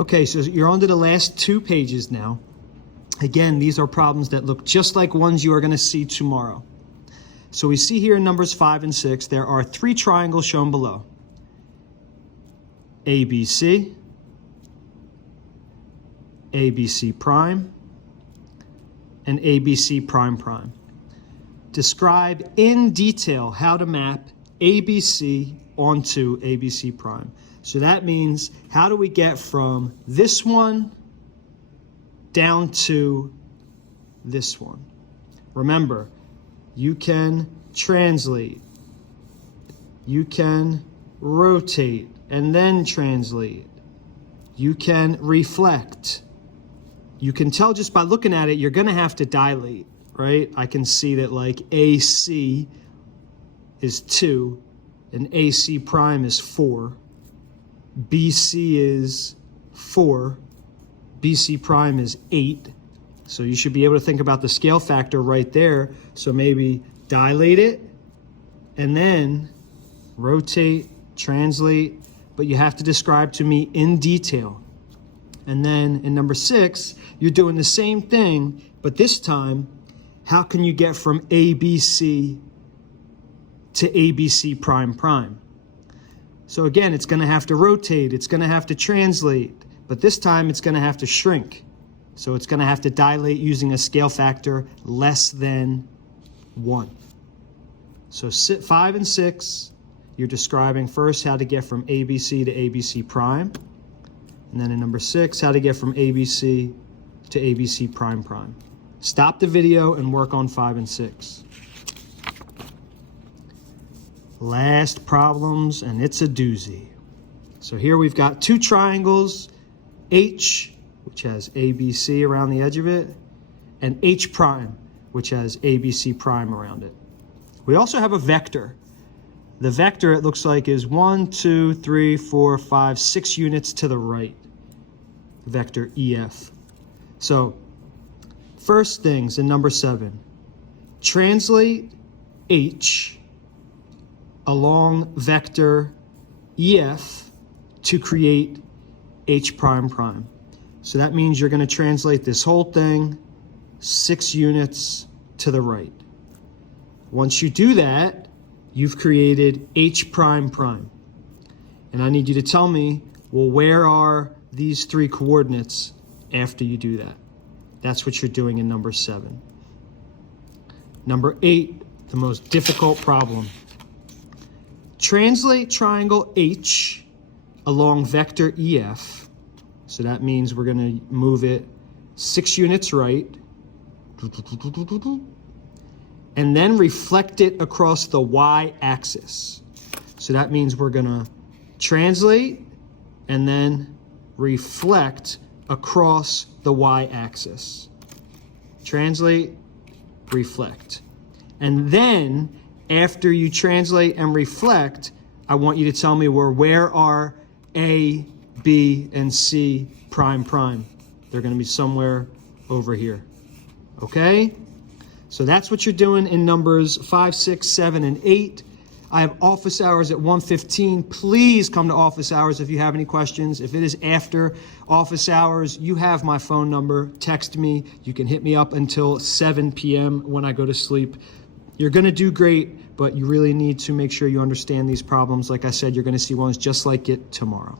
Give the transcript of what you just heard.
Okay, so you're on to the last 2 pages now. Again, these are problems that look just like ones you are going to see tomorrow. So we see here in numbers 5 and 6, there are 3 triangles shown below. ABC, ABC prime, and ABC prime prime. Describe in detail how to map ABC onto ABC prime. So that means, how do we get from this one down to this one? Remember, you can translate, you can rotate and then translate, you can reflect. You can tell just by looking at it, you're going to have to dilate, right? I can see that like AC is 2 and AC prime is 4. BC is 4. BC prime is 8. So you should be able to think about the scale factor right there. So maybe dilate it and then rotate, translate, but you have to describe to me in detail. And then in number 6, you're doing the same thing, but this time, how can you get from ABC to ABC prime prime? So again, it's going to have to rotate, it's going to have to translate, but this time it's going to have to shrink. So it's going to have to dilate using a scale factor less than 1. So 5 and 6, you're describing first how to get from ABC to ABC prime. And then in number 6, how to get from ABC to ABC prime prime. Stop the video and work on 5 and 6. Last problems, and it's a doozy. So here we've got 2 triangles, H, which has ABC around the edge of it, and H prime, which has ABC prime around it. We also have a vector. The vector, it looks like, is 1, 2, 3, 4, 5, 6 units to the right. Vector EF. So, first things in number 7. Translate H along vector EF to create H prime prime. So that means you're going to translate this whole thing 6 units to the right. Once you do that, you've created H prime prime. And I need you to tell me, well, where are these 3 coordinates after you do that? That's what you're doing in number 7. Number 8, the most difficult problem. Translate triangle H along vector EF. So that means we're going to move it 6 units right. And then reflect it across the y-axis. So that means we're going to translate and then reflect across the y-axis. Translate, reflect. And then, after you translate and reflect, I want you to tell me where are A, B, and C prime prime. They're going to be somewhere over here. Okay? So that's what you're doing in numbers 5, 6, 7, and 8. I have office hours at 1:15. Please come to office hours if you have any questions. If it is after office hours, you have my phone number. Text me. You can hit me up until 7 p.m. when I go to sleep. You're going to do great, but you really need to make sure you understand these problems. Like I said, you're going to see ones just like it tomorrow.